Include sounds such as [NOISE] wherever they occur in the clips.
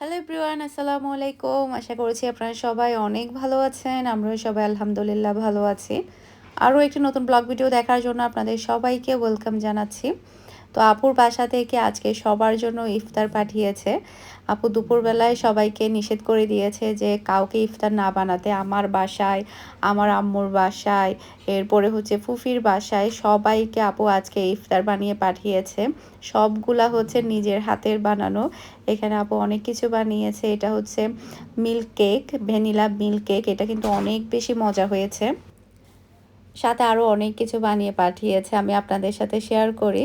Hello Priyan আসসালামু আলাইকুম আশা করছি আপনারা সবাই অনেক ভালো আছেন। আমরাও সবাই আলহামদুলিল্লাহ ভালো আছি। আরও একটি নতুন ব্লগ ভিডিও দেখার জন্য আপনাদের সবাইকে ওয়েলকাম জানাচ্ছি। তো আপুর বাসা থেকে আজকে সবার জন্য ইফতার পাঠিয়েছে। আপু দুপুরবেলায় সবাইকে নিষেধ করে দিয়েছে যে কাউকে ইফতার না বানাতে। আমার বাসায়, আমার আম্মুর বাসায়, এরপরে হচ্ছে ফুফির বাসায় সবাইকে আপু আজকে ইফতার বানিয়ে পাঠিয়েছে। সবগুলা হচ্ছে নিজের হাতের বানানো। এখানে আপু অনেক কিছু বানিয়েছে। এটা হচ্ছে milk cake vanilla milk cake এটা কিন্তু অনেক বেশি মজা হয়েছে। সাথে আরও অনেক কিছু বানিয়ে পাঠিয়েছে, আমি আপনাদের সাথে শেয়ার করি।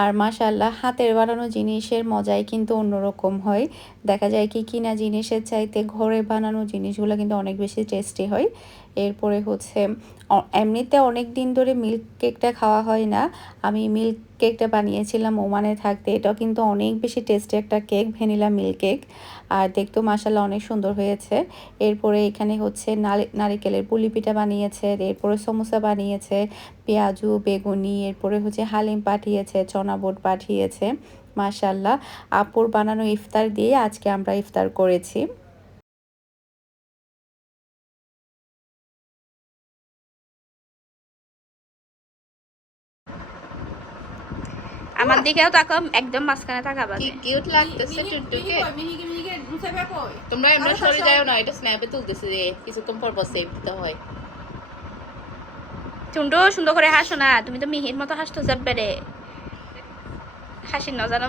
আর মাশাল্লাহ হাতের বানানো জিনিসের মজাই কিন্তু অন্যরকম হয়। দেখা যায় কি কিনা জিনিসের চাইতে ঘরে বানানো জিনিসগুলো কিন্তু অনেক বেশি টেস্টি হয়। এরপরে হচ্ছে এমনিতে অনেক দিন ধরে মিল্ক কেকটা খাওয়া হয় না। আমি মিল্ক কেকটা বানিয়েছিলাম ওমানে থাকতে। এটাও কিন্তু অনেক বেশি টেস্টি একটা কেক ভ্যানিলা মিল্ক কেক আর দেখতেও মাসাল্লাহ অনেক সুন্দর হয়েছে। এরপরে এখানে হচ্ছে নারিকেলের পুলি পিঠা বানিয়েছে, এরপরে সমোসা বানিয়েছে, পেঁয়াজু, বেগুনি, এরপরে হচ্ছে হালিম পাঠিয়েছে, চনা বোট পাঠিয়েছে মাশাল্লাহ আপুর বানানো ইফতার দিয়ে আজকে আমরা ইফতার করেছি। দিকেও তাকাম একদম মাঝখানে তাকাবা কি কিউট লাগতেছে টুকটুকে তোমরা এমনি সরে যাও না এটা স্ন্যাপে তুলতেছে যে কিছুক্ষণ পর পর সেভ দিতে হয়। চুন্ডু সুন্দর করে হাসো না তুমি তো মিহির মতো হাসতো যাবে রে। হাসির নজানো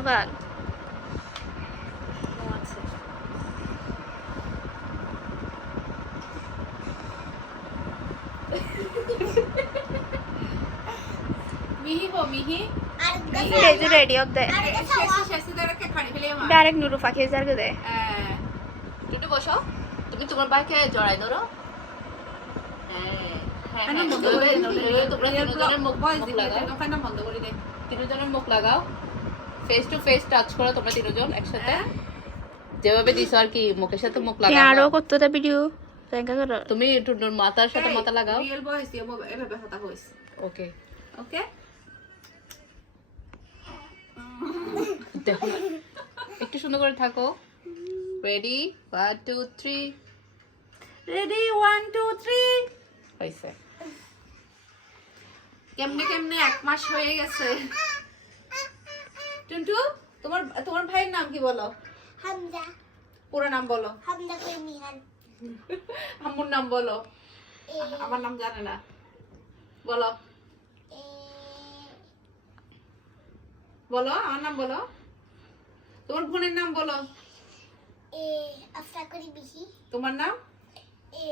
ভালো রেডি অফ দে ডাইরেক্ট নুরু ফাঁকি যার দে বসো তুমি তোমার বাইকে জড়াই ধরো তোমরা তিনজনের মুখ মুখ লাগাও তিনজনের মুখ লাগাও ফেস টু ফেস টাচ করো তোমরা তিনজন একসাথে যেভাবে দিছো আর কি মুখের সাথে মুখ আরও লাগাও করতে ভিডিও তুমি মাথার সাথে মাথা লাগাও ওকে ওকে সুন্দর করে থাকো। Ready one two three ready one two three হয়েছে। কেমনে কেমনে এক মাস হয়ে গেছে? টুনটু তোমার তোমার ভাইয়ের নাম কি বলো? হামজা। পুরো নাম বলো। হামজা মিহান। আম্মুর নাম বলো। আমার নাম জানে না। বলো। বলো আমার নাম বলো। তোমার বোনের নাম বলো। এ আফরা করি বিহি তোমার নাম? এ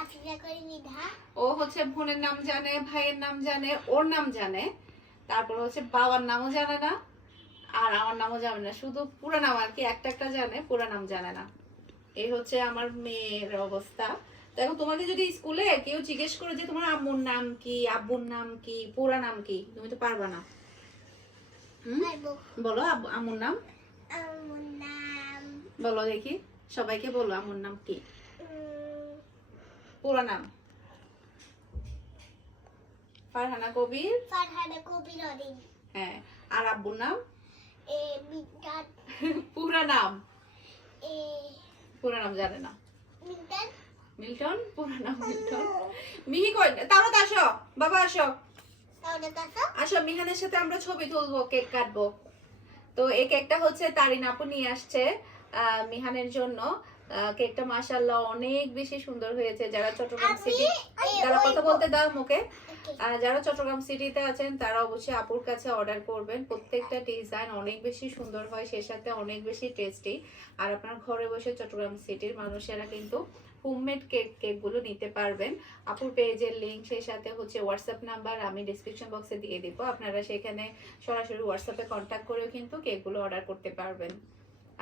আফরা করি নিধা। ও হচ্ছে বোনের নাম জানে ভাইয়ের নাম জানে ওর নাম জানে। তারপর হচ্ছে বাবার নামও জানে না আর আমার নামও জানে না। শুধু পুরো নাম আর কি একটা একটা জানে পুরো নাম জানে না। এই হচ্ছে আমার মেয়ের অবস্থা। দেখো তোমাকে যদি স্কুলে কেউ জিজ্ঞেস করে যে তোমার আম্মুর নাম কি আব্বুর নাম কি পুরা নাম কি তুমি তো পারবা না। হুম? বলো আম্মুর নাম? বলো দেখি সবাইকে বলো আম্মুর নাম কি? পুরো নাম। ফারহানা কবির? ফারহানা কবির হ্যাঁ আর আব্বুর নাম? এ বিজ্ঞান [LAUGHS] পুরা নাম। এ পুরা নাম জানে না। বিজ্ঞান মিল্টন? পুরা নাম মিল্টন। মিহি কই? তারও তো আসো। বাবা আসো। আসো মিহানের সাথে আমরা ছবি তুলবো কেক কাটবো। তো এই কেকটা হচ্ছে তারিন আপু নিয়ে আসছে মিহানের জন্য। কেকটা মাশাল্লাহ অনেক বেশি সুন্দর হয়েছে। যারা চট্টগ্রাম সিটি যারা কথা বলতে দাও মুখে। যারা চট্টগ্রাম সিটিতে আছেন তারা অবশ্যই আপুর কাছে অর্ডার করবেন। প্রত্যেকটা ডিজাইন অনেক বেশি সুন্দর হয় সেই সাথে অনেক বেশি টেস্টি আর আপনার ঘরে বসে চট্টগ্রাম সিটির মানুষেরা কিন্তু হোমমেড কেক কেকগুলো নিতে পারবেন। আপুর পেজের লিঙ্ক সেই সাথে হচ্ছে হোয়াটসঅ্যাপ নাম্বার আমি ডিসক্রিপশন বক্সে দিয়ে দেবো। আপনারা সেখানে সরাসরি হোয়াটসঅ্যাপে কন্ট্যাক্ট করেও কিন্তু কেকগুলো অর্ডার করতে পারবেন।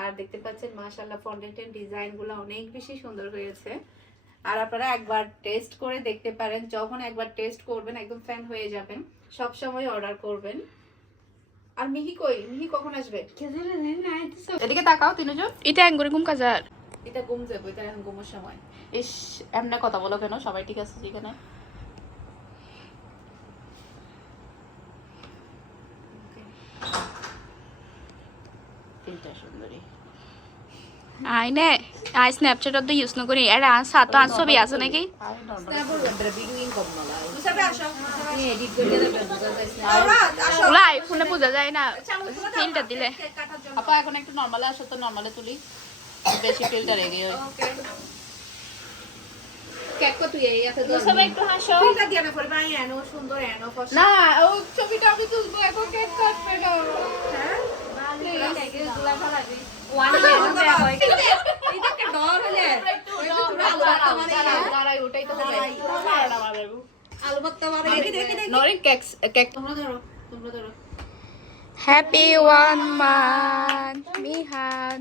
আর দেখতে পাচ্ছেন মাশাল্লাহ ফন্ডেন্টের ডিজাইনগুলো অনেক বেশি সুন্দর হয়েছে। আর আপনারা একবার টেস্ট করে দেখতে পারেন। যখন একবার টেস্ট করবেন একদম ফ্যান হয়ে যাবেন। সব সময় অর্ডার করবেন। আর মিহি কই? মিহি কখন আসবে? এদিকে তাকাও তিনজন। এটা ঘুম কাজার। এটা ঘুম যাব এটা এখন ঘুমের সময়। ইস এমনি কথা বলো কেন? সবাই ঠিক আছে যেখানে? তিনটা আই নে আই স্ন্যাপচ্যাটত ইউজ নকৰি এৰা চাতো আন ছবি আছে নেকি? ওলাই ফোনে বুজা যায় না। ফিল্টার দিলে। আপা এখন একটু নর্মালে আসো তো নর্মালে তুলি। বেশি ফিল্টার এগিয়ে কেক কো তুই এই আছে সবাই একটু হাসো। না ও ছবিটা আমি তুলবো এখন কেক কাটবে না। দাঁড়াই। ওটাই তো Norin cake cake happy one month Mihan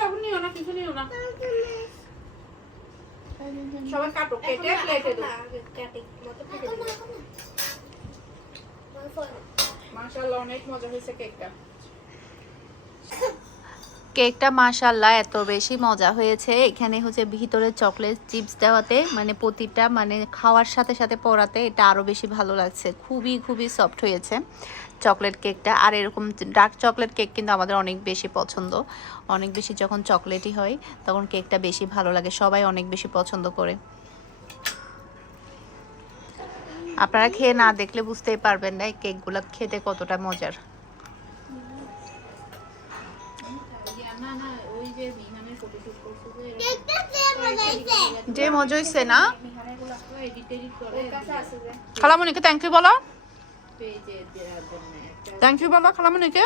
নিও না কিছু নিও না। সবাই কাটো কেটে প্লেটে দাও। মাশাআল্লাহ অনেক মজা হয়েছে কেকটা। কেকটা মাশাল্লাহ এত বেশি মজা হয়েছে। এখানে হচ্ছে ভিতরে চকলেট চিপস দেওয়াতে মানে প্রতিটা মানে খাওয়ার সাথে সাথে পড়াতে এটা আরও বেশি ভালো লাগছে। খুবই খুবই সফট হয়েছে। চকলেট কেকটা। আর এরকম ডার্ক চকলেট কেক কিন্তু আমাদের অনেক বেশি পছন্দ। অনেক বেশি যখন চকলেটই হয়, তখন কেকটা বেশি ভালো লাগে। সবাই অনেক বেশি পছন্দ করে। আপনারা খেয়ে না দেখলে বুঝতেই পারবেন না এই কেকগুলো খেতে কতটা মজার। যে মজা হয়েছে না? খালামণিকে থ্যাংক ইউ বলো। থ্যাংক ইউ বলো খালামণিকে